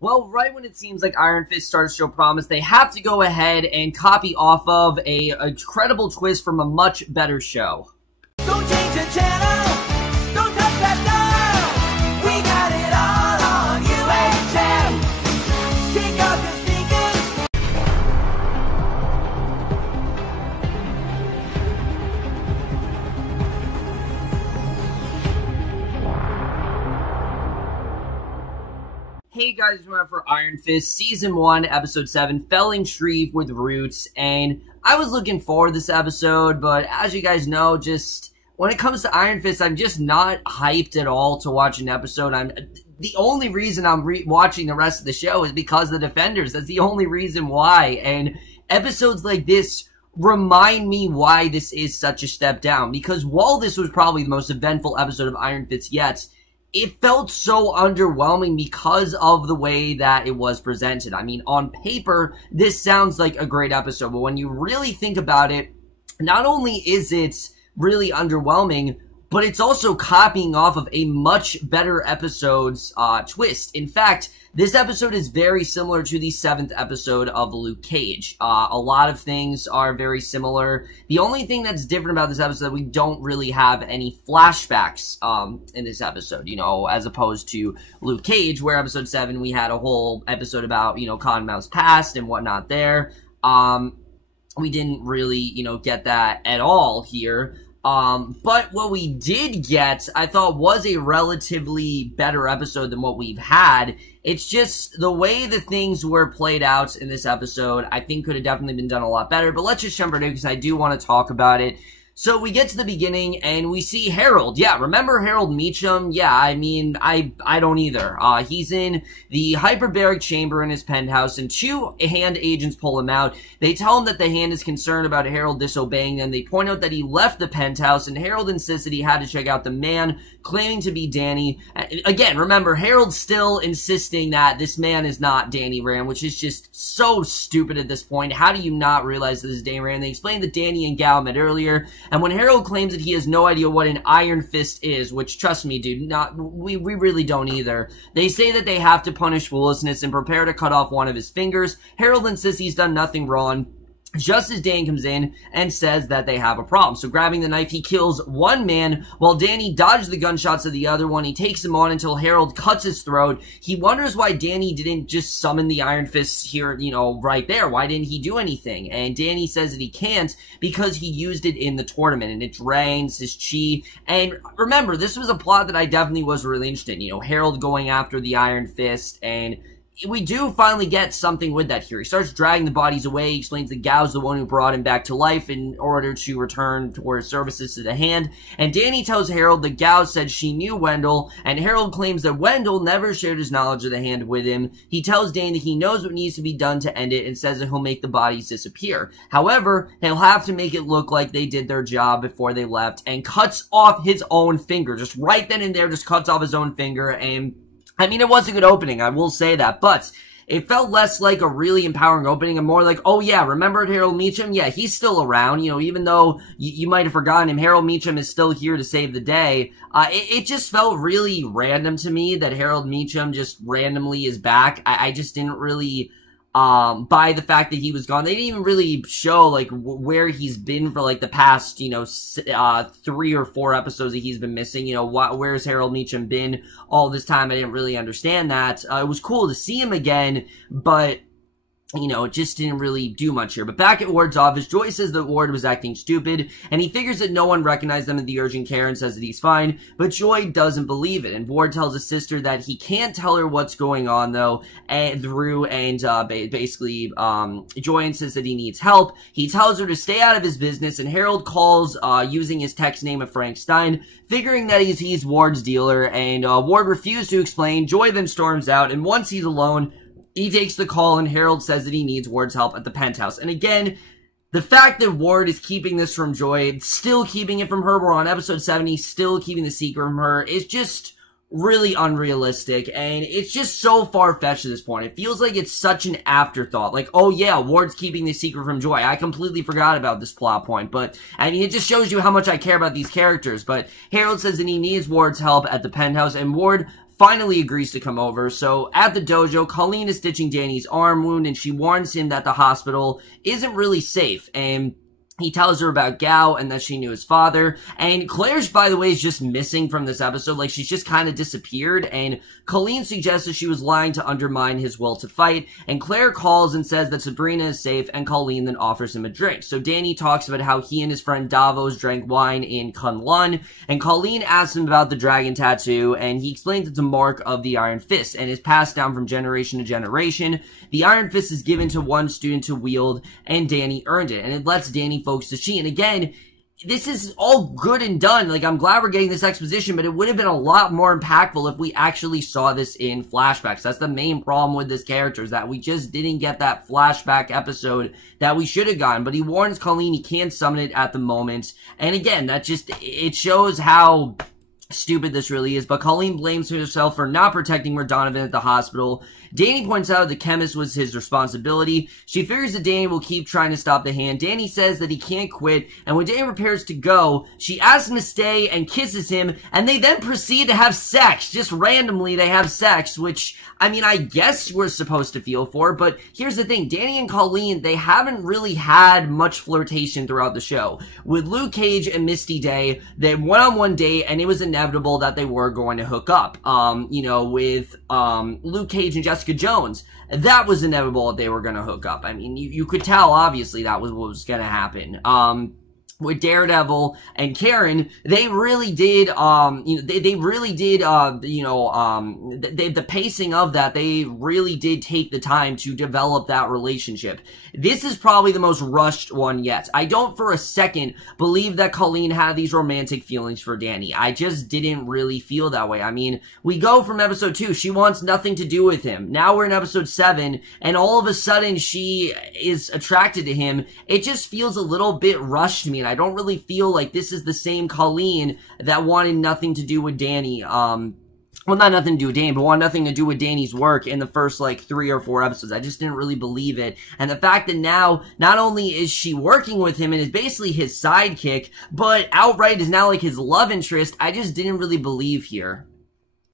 Well, right when it seems like Iron Fist starts to show promise, they have to go ahead and copy off of a incredible twist from a much better show. Don't change the channel, don't touch that dial. We got it all on UHM. Take off your sneakers. Hey guys, remember for Iron Fist Season 1, Episode 7, Felling Shreve with Roots, and I was looking forward to this episode, but as you guys know, just when it comes to Iron Fist, I'm just not hyped at all to watch an episode. The only reason I'm watching the rest of the show is because of the Defenders. That's the only reason why, and episodes like this remind me why this is such a step down, because while this was probably the most eventful episode of Iron Fist yet, it felt so underwhelming because of the way that it was presented. I mean, on paper, this sounds like a great episode, but when you really think about it, not only is it really underwhelming, but it's also copying off of a much better episode's twist. In fact, this episode is very similar to the 7th episode of Luke Cage. A lot of things are very similar. The only thing that's different about this episode is that we don't really have any flashbacks in this episode, you know, as opposed to Luke Cage, where episode 7 we had a whole episode about, you know, Cottonmouth's past and whatnot there. We didn't really, you know, get that at all here. But what we did get, I thought, was a relatively better episode than what we've had. It's just the way the things were played out in this episode, I think could have definitely been done a lot better. But let's just jump right in because I do want to talk about it. So we get to the beginning and we see Harold. Yeah, remember Harold Meacham? Yeah, I mean, I don't either. He's in the hyperbaric chamber in his penthouse and 2 hand agents pull him out. They tell him that the hand is concerned about Harold disobeying them. They point out that he left the penthouse and Harold insists that he had to check out the man claiming to be Danny. Again, remember, Harold's still insisting that this man is not Danny Rand, which is just so stupid at this point. How do you not realize that this is Danny Rand? They explained that Danny and Gal met earlier. And when Harold claims that he has no idea what an Iron Fist is, which, trust me, dude, we really don't either, they say that they have to punish foolishness and prepare to cut off one of his fingers. Harold insists he's done nothing wrong, just as Dan comes in and says that they have a problem. So grabbing the knife, he kills one man while Danny dodges the gunshots of the other one. He takes him on until Harold cuts his throat. He wonders why Danny didn't just summon the Iron Fists here, you know, right there. Why didn't he do anything? And Danny says that he can't because he used it in the tournament and it drains his chi. And remember, this was a plot that I definitely was really interested in. You know, Harold going after the Iron Fist, and we do finally get something with that here. He starts dragging the bodies away. He explains that Gao's the one who brought him back to life in order to return for his services to the hand. And Danny tells Harold that Gao said she knew Wendell, and Harold claims that Wendell never shared his knowledge of the hand with him. He tells Danny that he knows what needs to be done to end it and says that he'll make the bodies disappear. However, he'll have to make it look like they did their job before they left, and cuts off his own finger. Just right then and there, just cuts off his own finger. And I mean, it was a good opening, I will say that, but it felt less like a really empowering opening and more like, oh yeah, remember Harold Meacham? Yeah, he's still around, you know, even though you might have forgotten him, Harold Meacham is still here to save the day. It just felt really random to me that Harold Meacham just randomly is back. I just didn't really by the fact that he was gone. They didn't even really show, like, where he's been for, like, the past, you know, 3 or 4 episodes that he's been missing. You know, where's Harold Meacham been all this time? I didn't really understand that. It was cool to see him again, but you know, it just didn't really do much here. But back at Ward's office, Joy says that Ward was acting stupid, and he figures that no one recognized them at the urgent care and says that he's fine, but Joy doesn't believe it, and Ward tells his sister that he can't tell her what's going on, though, basically, Joy insists that he needs help. He tells her to stay out of his business, and Harold calls, using his text name of Frank Stein, figuring that he's Ward's dealer, and Ward refused to explain. Joy then storms out, and once he's alone, he takes the call, and Harold says that he needs Ward's help at the Penthouse. And again, the fact that Ward is keeping this from Joy, still keeping it from her, we're on episode 70, still keeping the secret from her, is just really unrealistic, and it's just so far-fetched at this point. It feels like it's such an afterthought. Like, oh yeah, Ward's keeping the secret from Joy. I completely forgot about this plot point, but, I mean, it just shows you how much I care about these characters. But Harold says that he needs Ward's help at the Penthouse, and Ward finally agrees to come over. So at the dojo, Colleen is stitching Danny's arm wound, and she warns him that the hospital isn't really safe, and he tells her about Gao and that she knew his father. And Claire's, by the way, is just missing from this episode. Like, she's just kind of disappeared. And Colleen suggests that she was lying to undermine his will to fight. And Claire calls and says that Sabrina is safe. And Colleen then offers him a drink. So Danny talks about how he and his friend Davos drank wine in Kunlun. And Colleen asks him about the dragon tattoo. And he explains it's a mark of the Iron Fist and is passed down from generation to generation. The Iron Fist is given to one student to wield, and Danny earned it. And it lets Danny focus the chi. And again, this is all good and done. Like, I'm glad we're getting this exposition, but it would have been a lot more impactful if we actually saw this in flashbacks. That's the main problem with this character, is that we just didn't get that flashback episode that we should have gotten. But he warns Colleen he can't summon it at the moment. And again, that just, it shows how stupid this really is. But Colleen blames herself for not protecting Donovan at the hospital. Danny points out the chemist was his responsibility. She figures that Danny will keep trying to stop the hand. Danny says that he can't quit, and when Danny prepares to go, she asks him to stay and kisses him, and they then proceed to have sex. Just randomly, they have sex, which, I mean, I guess we're supposed to feel for, but here's the thing. Danny and Colleen, they haven't really had much flirtation throughout the show. With Luke Cage and Misty Day, they had one-on-one date, and it was inevitable that they were going to hook up. You know, with Luke Cage and Jessica Jones, that was inevitable that they were going to hook up. I mean, you could tell, obviously, that was what was going to happen. With Daredevil and Karen, they really did, they really did, the pacing of that, they really did take the time to develop that relationship. This is probably the most rushed one yet. I don't for a second believe that Colleen had these romantic feelings for Danny. I just didn't really feel that way. I mean, we go from episode 2, she wants nothing to do with him. Now we're in episode 7, and all of a sudden she is attracted to him. It just feels a little bit rushed to me, and I don't really feel like this is the same Colleen that wanted nothing to do with Danny. Well, not nothing to do with Danny, but wanted nothing to do with Danny's work in the first, like, 3 or 4 episodes. I just didn't really believe it. And the fact that now, not only is she working with him and is basically his sidekick, but outright is now, like, his love interest, I just didn't really believe here.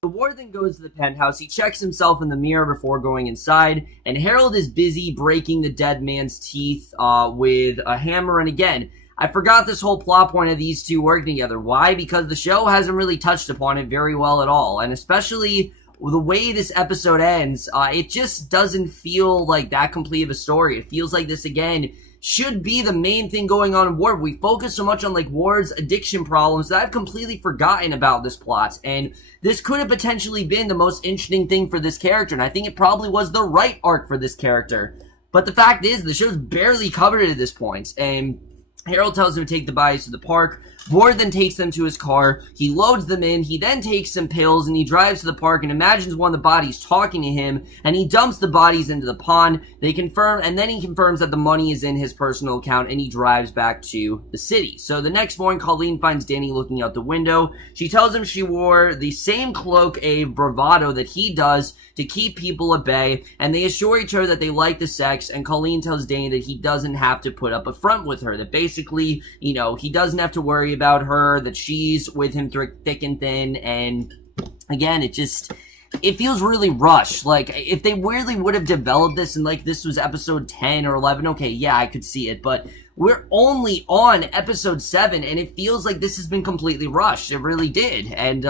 The ward then goes to the penthouse. He checks himself in the mirror before going inside, and Harold is busy breaking the dead man's teeth with a hammer. And again, I forgot this whole plot point of these two working together. Why? Because the show hasn't really touched upon it very well at all. And especially the way this episode ends, it just doesn't feel like that complete of a story. It feels like this, again, should be the main thing going on in Ward. We focus so much on, like, Ward's addiction problems that I've completely forgotten about this plot. And this could have potentially been the most interesting thing for this character. And I think it probably was the right arc for this character. But the fact is, the show's barely covered it at this point. And Harold tells him to take the bodies to the park. Ward then takes them to his car. He loads them in. He then takes some pills and he drives to the park and imagines one of the bodies talking to him, and he dumps the bodies into the pond. They confirm, and then he confirms that the money is in his personal account, and he drives back to the city. So the next morning, Colleen finds Danny looking out the window. She tells him she wore the same cloak, a bravado that he does to keep people at bay, and they assure each other that they like the sex, and Colleen tells Danny that he doesn't have to put up a front with her, that basically, you know, he doesn't have to worry about her, that she's with him through thick and thin. And again, it feels really rushed. Like, if they really would have developed this and, like, this was episode 10 or 11, okay, yeah, I could see it, but we're only on episode 7, and it feels like this has been completely rushed. It really did. And,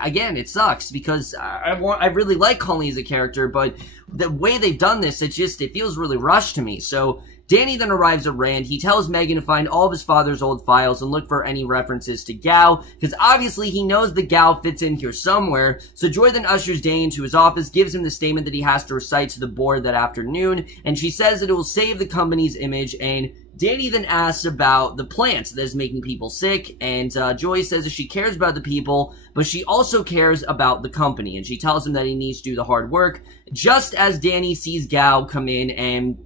again, it sucks, because I really like Colleen as a character, but the way they've done this, it feels really rushed to me. So Danny then arrives at Rand. He tells Megan to find all of his father's old files and look for any references to Gao, because obviously he knows the Gao fits in here somewhere. So Joy then ushers Danny into his office, gives him the statement that he has to recite to the board that afternoon, and she says that it will save the company's image. And Danny then asks about the plants that is making people sick, and Joy says that she cares about the people, but she also cares about the company, and she tells him that he needs to do the hard work. Just as Danny sees Gao come in, and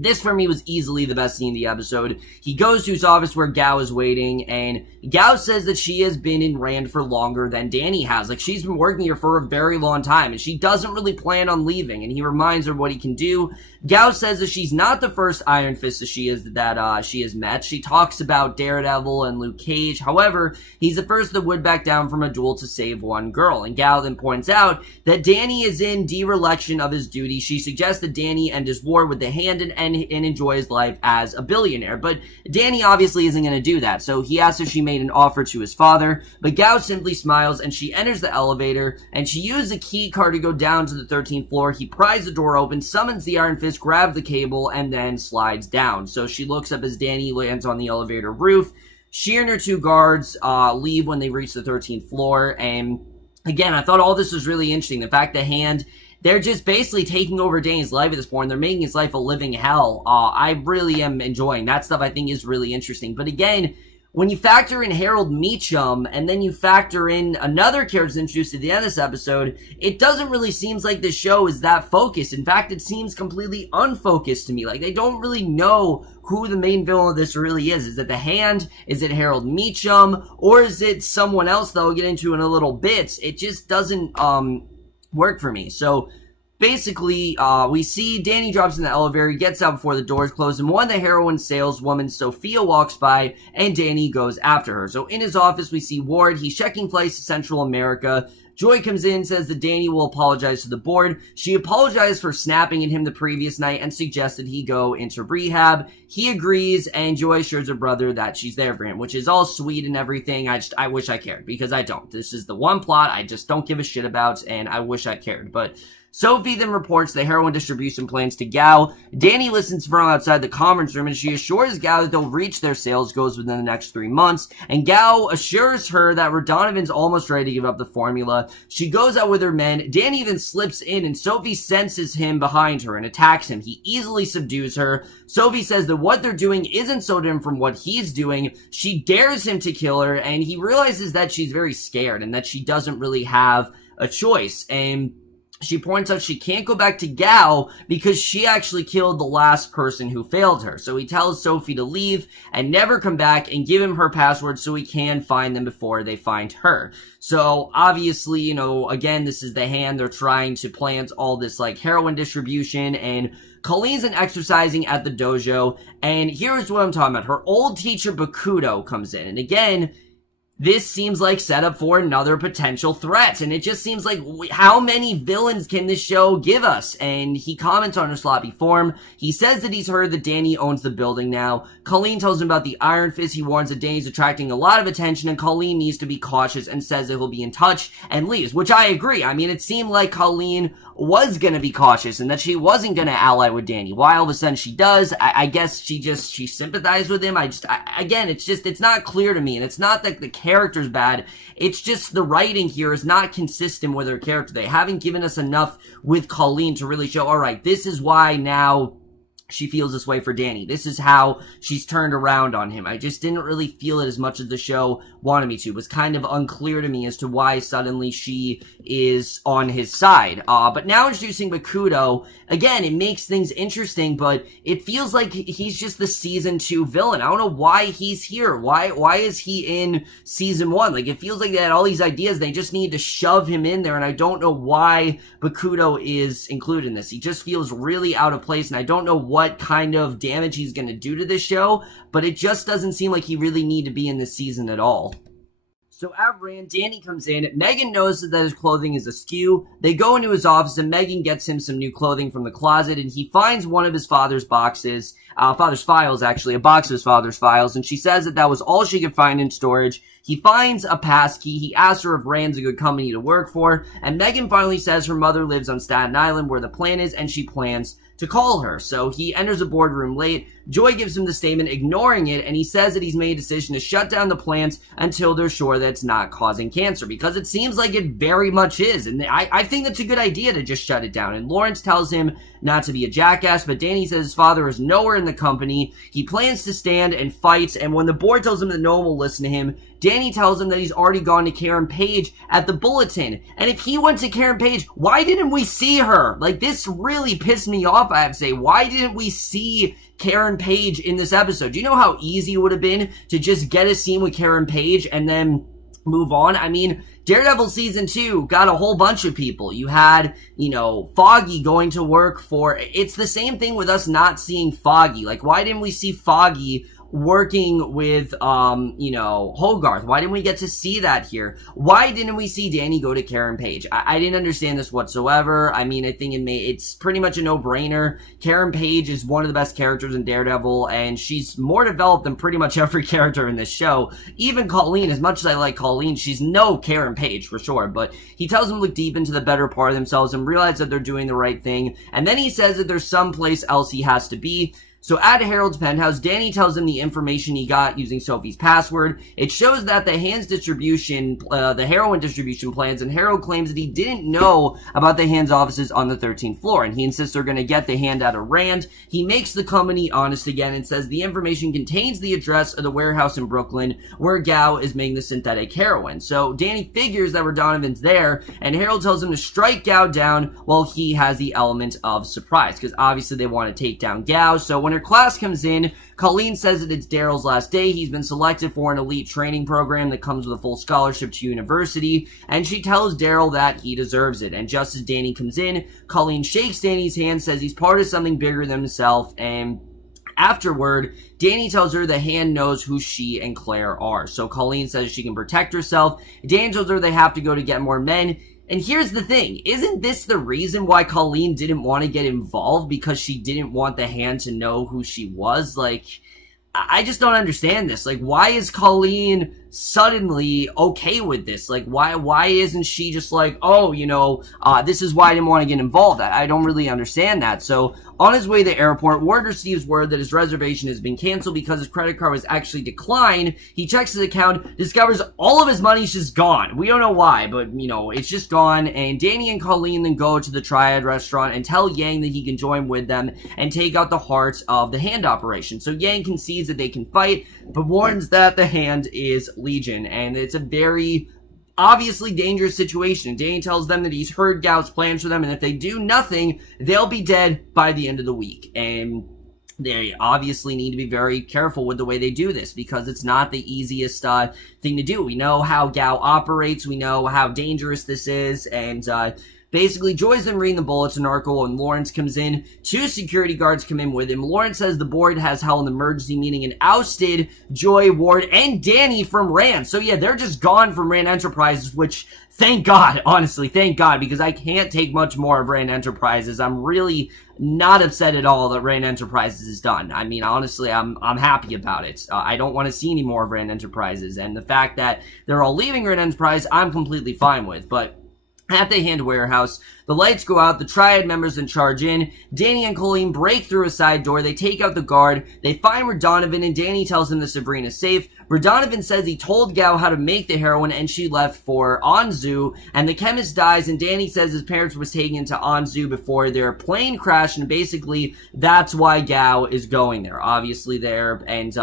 This, for me, was easily the best scene in the episode. He goes to his office where Gao is waiting, and Gao says that she has been in Rand for longer than Danny has. Like, she's been working here for a very long time, and she doesn't really plan on leaving, and he reminds her what he can do. Gao says that she's not the first Iron Fist that she has met. She talks about Daredevil and Luke Cage. However, he's the first that would back down from a duel to save one girl. And Gao then points out that Danny is in dereliction of his duty. She suggests that Danny end his war with the Hand and enjoy his life as a billionaire. But Danny obviously isn't going to do that. So he asks if she made an offer to his father. But Gao simply smiles, and she enters the elevator, and she uses a key card to go down to the 13th floor. He pries the door open, summons the Iron Fist, grabs the cable, and then slides down. So she looks up as Danny lands on the elevator roof. She and her 2 guards leave when they reach the 13th floor, and again, I thought all this was really interesting. The fact that Hand, they're just basically taking over Danny's life at this point. They're making his life a living hell. I really am enjoying that stuff. I think is really interesting. But again, when you factor in Harold Meacham, and then you factor in another character introduced at the end of this episode, it doesn't really seem like the show is that focused. In fact, it seems completely unfocused to me. Like, they don't really know who the main villain of this really is. Is it the Hand? Is it Harold Meacham? Or is it someone else that I'll get into in a little bit? It just doesn't, work for me. So basically, we see Danny drops in the elevator, he gets out before the doors close, and one of the heroin saleswoman, Sophia, walks by, and Danny goes after her. So in his office, we see Ward. He's checking flights to Central America. Joy comes in, says that Danny will apologize to the board. She apologized for snapping at him the previous night and suggested he go into rehab. He agrees, and Joy assures her brother that she's there for him, which is all sweet and everything. I wish I cared, because I don't. This is the one plot I just don't give a shit about, and I wish I cared. But Sophie then reports the heroin distribution plans to Gao. Danny listens from outside the conference room, and she assures Gao that they'll reach their sales goals within the next 3 months. And Gao assures her that Radonovan's almost ready to give up the formula. She goes out with her men. Danny then slips in, and Sophie senses him behind her and attacks him. He easily subdues her. Sophie says that what they're doing isn't so different from what he's doing. She dares him to kill her, and he realizes that she's very scared and that she doesn't really have a choice. And she points out she can't go back to Gao because she actually killed the last person who failed her. So he tells Sophie to leave and never come back and give him her password so he can find them before they find her. So obviously, you know, again, this is the Hand. They're trying to plant all this like heroin distribution, and Colleen's exercising at the dojo. And here's what I'm talking about. Her old teacher Bakudo comes in, and again, this seems like setup for another potential threat, and it just seems like, how many villains can this show give us? And he comments on her sloppy form. He says that he's heard that Danny owns the building now. Colleen tells him about the Iron Fist. He warns that Danny's attracting a lot of attention, and Colleen needs to be cautious, and says that he'll be in touch, and leaves, which I agree. I mean, it seemed like Colleen was gonna be cautious, and that she wasn't gonna ally with Danny. Why all of a sudden she does? I guess she sympathized with him. Again, it's not clear to me, and it's not that the character's bad. It's just the writing here is not consistent with her character. They haven't given us enough with Colleen to really show, alright, this is why now she feels this way for Danny. This is how she's turned around on him. I just didn't really feel it as much as the show wanted me to. It was kind of unclear to me as to why suddenly she is on his side. But now introducing Bakudo, again, it makes things interesting, but it feels like he's just the season 2 villain. I don't know why he's here. Why is he in season 1? Like, it feels like they had all these ideas. They just need to shove him in there, and I don't know why Bakudo is included in this. He just feels really out of place, and I don't know what kind of damage he's going to do to this show, but it just doesn't seem like he really need to be in this season at all. So at Rand, Danny comes in. Megan notices that his clothing is askew. They go into his office, and Megan gets him some new clothing from the closet, and he finds one of his father's boxes, father's files, actually, a box of his father's files, and she says that that was all she could find in storage. He finds a passkey. He asks her if Rand's a good company to work for, and Megan finally says her mother lives on Staten Island, where the plan is, and she plans to call her. So he enters the boardroom late. Joy gives him the statement, ignoring it, and he says that he's made a decision to shut down the plant until they're sure that it's not causing cancer, because it seems like it very much is, and I think that's a good idea to just shut it down. And Lawrence tells him not to be a jackass, but Danny says his father is nowhere in the company. He plans to stand and fight, and when the board tells him that no one will listen to him, Danny tells him that he's already gone to Karen Page at the Bulletin. And if he went to Karen Page, why didn't we see her? Like, this really pissed me off, I have to say. Why didn't we see Karen Page in this episode? Do you know how easy it would have been to just get a scene with Karen Page and then move on? I mean, Daredevil Season 2 got a whole bunch of people. You had, you know, Foggy going to work for... It's the same thing with us not seeing Foggy. Like, why didn't we see Foggy working with, you know, Hogarth? Why didn't we get to see that here? Why didn't we see Danny go to Karen Page? I didn't understand this whatsoever. I mean, I think it's pretty much a no-brainer. Karen Page is one of the best characters in Daredevil, and she's more developed than pretty much every character in this show. Even Colleen, as much as I like Colleen, she's no Karen Page, for sure, but he tells them to look deep into the better part of themselves and realize that they're doing the right thing, and then he says that there's someplace else he has to be. So at Harold's penthouse, Danny tells him the information he got using Sophie's password. It shows that the the heroin distribution plans, and Harold claims that he didn't know about the Hand's offices on the 13th floor, and he insists they're going to get the Hand out of Rand. He makes the company honest again and says the information contains the address of the warehouse in Brooklyn where Gao is making the synthetic heroin. So Danny figures that Radonovan's there, and Harold tells him to strike Gao down while he has the element of surprise, because obviously they want to take down Gao. So when her class comes in, Colleen says that it's Daryl's last day. He's been selected for an elite training program that comes with a full scholarship to university, and she tells Daryl that he deserves it. And just as Danny comes in, Colleen shakes Danny's hand, says he's part of something bigger than himself, and afterward, Danny tells her the Hand knows who she and Claire are. So Colleen says she can protect herself. Danny tells her they have to go to get more men. And here's the thing, isn't this the reason why Colleen didn't want to get involved? Because she didn't want the Hand to know who she was? Like, I just don't understand this. Like, why is Colleen suddenly okay with this? Like, why isn't she just like, oh, you know, this is why I didn't want to get involved? I don't really understand that. So, on his way to the airport, Ward receives word that his reservation has been canceled because his credit card was actually declined. He checks his account, discovers all of his money's just gone. We don't know why, but, you know, it's just gone. And Danny and Colleen then go to the Triad restaurant and tell Yang that he can join with them and take out the heart of the Hand operation. So Yang concedes that they can fight, but warns that the Hand is Legion, and it's a very obviously dangerous situation. Danny tells them that he's heard Gao's plans for them, and if they do nothing, they'll be dead by the end of the week. And they obviously need to be very careful with the way they do this, because it's not the easiest thing to do. We know how Gao operates, we know how dangerous this is, and basically, Joy's then reading the bulletin article, and Lawrence comes in. 2 security guards come in with him. Lawrence says the board has held an emergency meeting and ousted Joy, Ward, and Danny from Rand. So yeah, they're just gone from Rand Enterprises, which, thank God, honestly, thank God, because I can't take much more of Rand Enterprises. I'm really not upset at all that Rand Enterprises is done. I mean, honestly, I'm happy about it. I don't want to see any more of Rand Enterprises, and the fact that they're all leaving Rand Enterprise, I'm completely fine with, but at the Hand warehouse, the lights go out, the Triad members then charge in. Danny and Colleen break through a side door, they take out the guard, they find Radonovan, and Danny tells them that Sabrina's safe. Radonovan says he told Gao how to make the heroin and she left for Anzu, and the chemist dies, and Danny says his parents was taken to Anzu before their plane crashed, and basically that's why Gao is going there, obviously there, and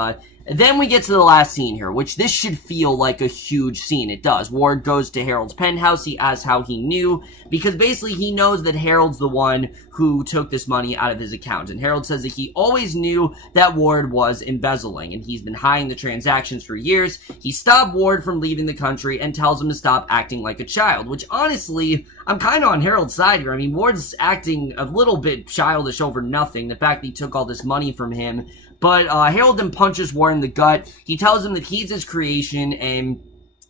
then we get to the last scene here, which this should feel like a huge scene. It does. Ward goes to Harold's penthouse. He asks how he knew, because basically he knows that Harold's the one who took this money out of his account. And Harold says that he always knew that Ward was embezzling, and he's been hiding the transactions for years. He stopped Ward from leaving the country and tells him to stop acting like a child, which honestly, I'm kind of on Harold's side here. I mean, Ward's acting a little bit childish over nothing. The fact that he took all this money from him. But Harold then punches Ward in the gut. He tells him that he's his creation, and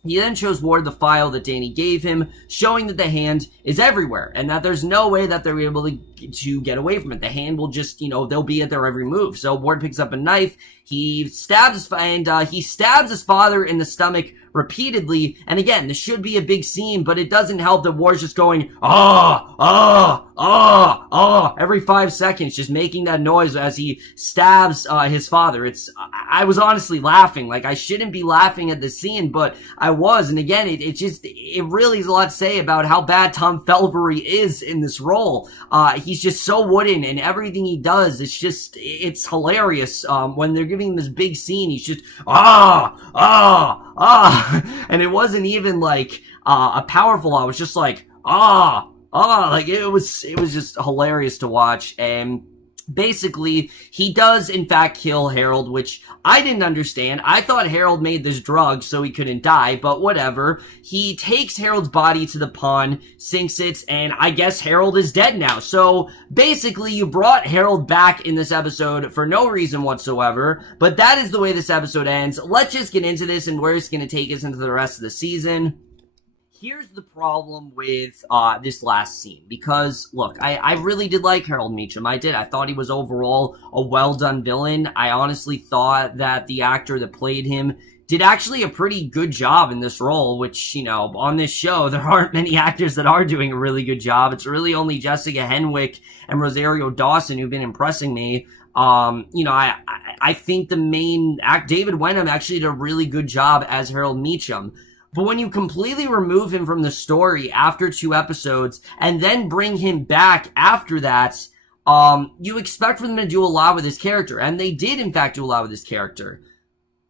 he then shows Ward the file that Danny gave him, showing that the Hand is everywhere, and that there's no way that they're able to get away from it. The Hand will just, you know, they'll be at their every move. So Ward picks up a knife, he stabs his father in the stomach repeatedly, and again, this should be a big scene, but it doesn't help that Ward's just going, every 5 seconds, just making that noise as he stabs his father. I was honestly laughing. Like, I shouldn't be laughing at this scene, but I was. And again, it really is a lot to say about how bad Tom Pelphrey is in this role. He's just so wooden, and everything he does, it's hilarious. When they're giving him this big scene, he's just, and it wasn't even like, a powerful, I was just like, like it was just hilarious to watch. And basically, he does, in fact, kill Harold, which I didn't understand. I thought Harold made this drug so he couldn't die, but whatever. He takes Harold's body to the pond, sinks it, and I guess Harold is dead now. So, basically, you brought Harold back in this episode for no reason whatsoever, but that is the way this episode ends. Let's just get into this and where it's going to take us into the rest of the season. Here's the problem with this last scene, because, look, I really did like Harold Meacham. I did. I thought he was overall a well-done villain. I honestly thought that the actor that played him did actually a pretty good job in this role, which, you know, on this show, there aren't many actors that are doing a really good job. It's really only Jessica Henwick and Rosario Dawson who've been impressing me. You know, I think the main act, David Wenham, actually did a really good job as Harold Meacham. But when you completely remove him from the story after 2 episodes and then bring him back after that, you expect for them to do a lot with his character. And they did, in fact, do a lot with his character.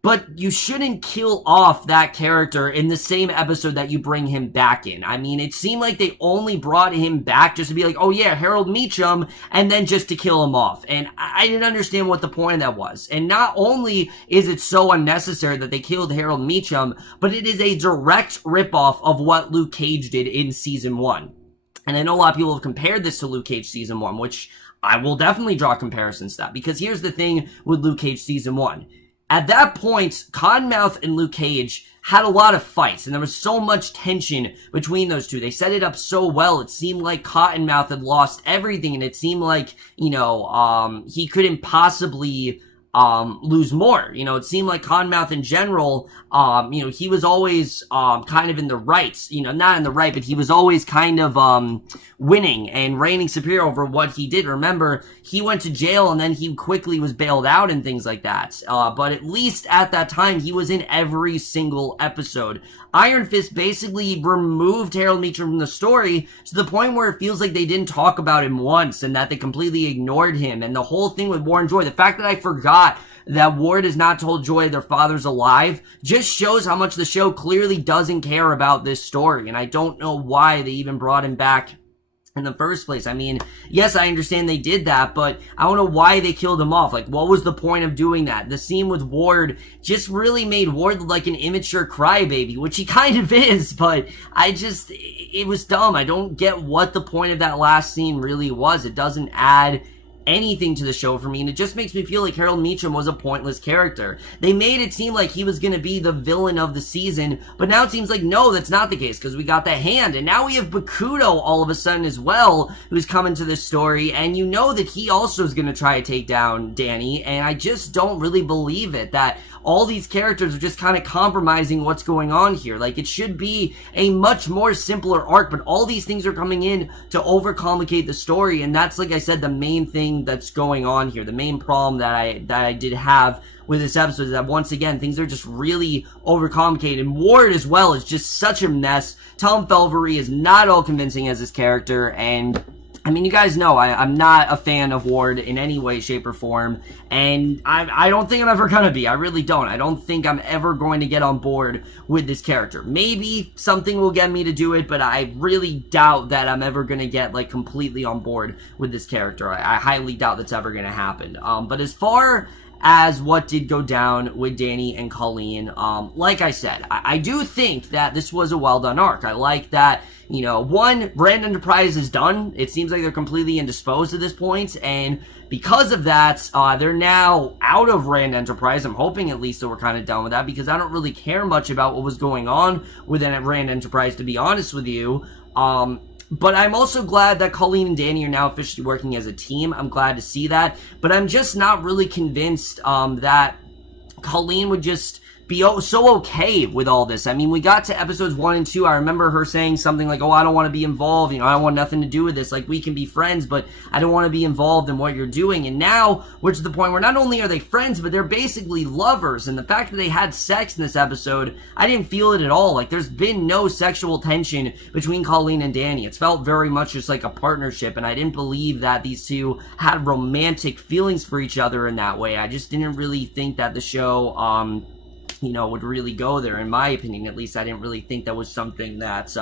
But you shouldn't kill off that character in the same episode that you bring him back in. I mean, it seemed like they only brought him back just to be like, oh yeah, Harold Meacham, and then just to kill him off. And I didn't understand what the point of that was. And not only is it so unnecessary that they killed Harold Meacham, but it is a direct ripoff of what Luke Cage did in Season 1. And I know a lot of people have compared this to Luke Cage Season 1, which I will definitely draw comparisons to that. Because here's the thing with Luke Cage Season 1. At that point, Cottonmouth and Luke Cage had a lot of fights, and there was so much tension between those two. They set it up so well. It seemed like Cottonmouth had lost everything, and it seemed like, you know, he couldn't possibly lose more. You know, it seemed like Cottonmouth in general, you know, he was always kind of in the right. You know, not in the right, but he was always kind of winning and reigning superior over what he did. Remember, he went to jail and then he quickly was bailed out and things like that. But at least at that time, he was in every single episode. Iron Fist basically removed Harold Meacham from the story to the point where it feels like they didn't talk about him once and that they completely ignored him. And the whole thing with Warren Joy, the fact that I forgot that Ward has not told Joy their father's alive, just shows how much the show clearly doesn't care about this story. And I don't know why they even brought him back in the first place. I mean, yes, I understand they did that, but I don't know why they killed him off. Like, what was the point of doing that? The scene with Ward just really made Ward look like an immature crybaby, which he kind of is, but it was dumb. I don't get what the point of that last scene really was. It doesn't add anything to the show for me, and it just makes me feel like Harold Meacham was a pointless character. They made it seem like he was going to be the villain of the season, but now it seems like, no, that's not the case, because we got the Hand, and now we have Bakudo all of a sudden as well, who's coming to this story, and you know that he also is going to try to take down Danny, and I just don't really believe it, that all these characters are just kind of compromising what's going on here. Like, it should be a much more simpler arc, but all these things are coming in to overcomplicate the story, and that's, like I said, the main thing that's going on here. The main problem that I did have with this episode is that, once again, things are just really overcomplicated. And Ward, as well, is just such a mess. Tom Pelphrey is not all convincing as his character, and I mean, you guys know I'm not a fan of Ward in any way, shape, or form, and I don't think I'm ever gonna be. I really don't. I don't think I'm ever going to get on board with this character. Maybe something will get me to do it, but I really doubt that I'm ever gonna get, like, completely on board with this character. I highly doubt that's ever gonna happen. But as far as what did go down with Danny and Colleen, like I said, I do think that this was a well-done arc. I like that, you know, one, Brand Enterprise is done. It seems like they're completely indisposed at this point, and because of that, they're now out of Rand Enterprise. I'm hoping at least that we're kind of done with that, because I don't really care much about what was going on within Rand Enterprise, to be honest with you. But I'm also glad that Colleen and Danny are now officially working as a team. I'm glad to see that. But I'm just not really convinced that Colleen would just be so okay with all this. I mean, we got to episodes 1 and 2. I remember her saying something like, oh, I don't want to be involved. You know, I don't want nothing to do with this. Like, we can be friends, but I don't want to be involved in what you're doing. And now we're to the point where not only are they friends, but they're basically lovers. And the fact that they had sex in this episode, I didn't feel it at all. Like, there's been no sexual tension between Colleen and Danny. It's felt very much just like a partnership, and I didn't believe that these two had romantic feelings for each other in that way. I just didn't really think that the show, you know, would really go there. In my opinion, at least, I didn't really think that was something that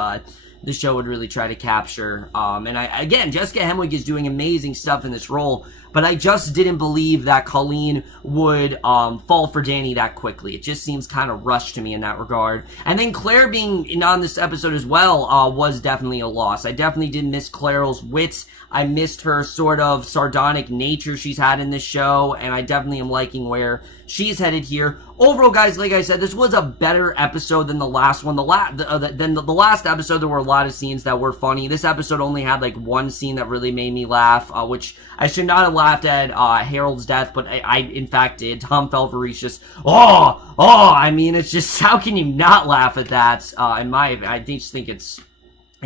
the show would really try to capture. And again, Jessica Henwick is doing amazing stuff in this role, but I just didn't believe that Colleen would fall for Danny that quickly. It just seems kind of rushed to me in that regard. And then Claire being on this episode as well was definitely a loss. I definitely did miss Claire's wit. I missed her sort of sardonic nature she's had in this show, and I definitely am liking where she's headed here. Overall, guys, like I said, this was a better episode than the last one. The last episode, there were a lot of scenes that were funny. This episode only had like one scene that really made me laugh, which I should not have laughed at Harold's death, but I in fact did. Tom Pelphrey's just, I mean, it's just, how can you not laugh at that? I just think it's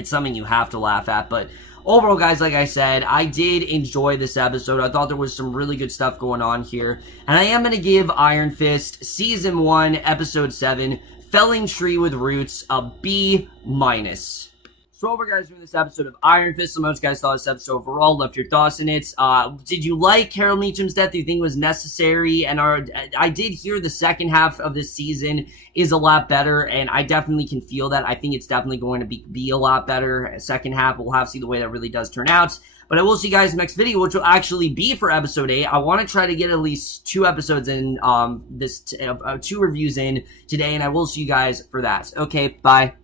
something you have to laugh at, but overall, guys, like I said, I did enjoy this episode. I thought there was some really good stuff going on here. And I am going to give Iron Fist Season 1, Episode 7, Felling Tree with Roots, a B-. So over, guys, doing this episode of Iron Fist. So most guys thought this episode overall. Left your thoughts in it. Did you like Carol Meacham's death? Do you think it was necessary? And I did hear the second half of this season is a lot better, and I definitely can feel that. I think it's definitely going to be a lot better. Second half, we'll have to see the way that really does turn out. But I will see you guys next video, which will actually be for episode 8. I want to try to get at least 2 episodes in, 2 reviews in today, and I will see you guys for that. Okay, bye.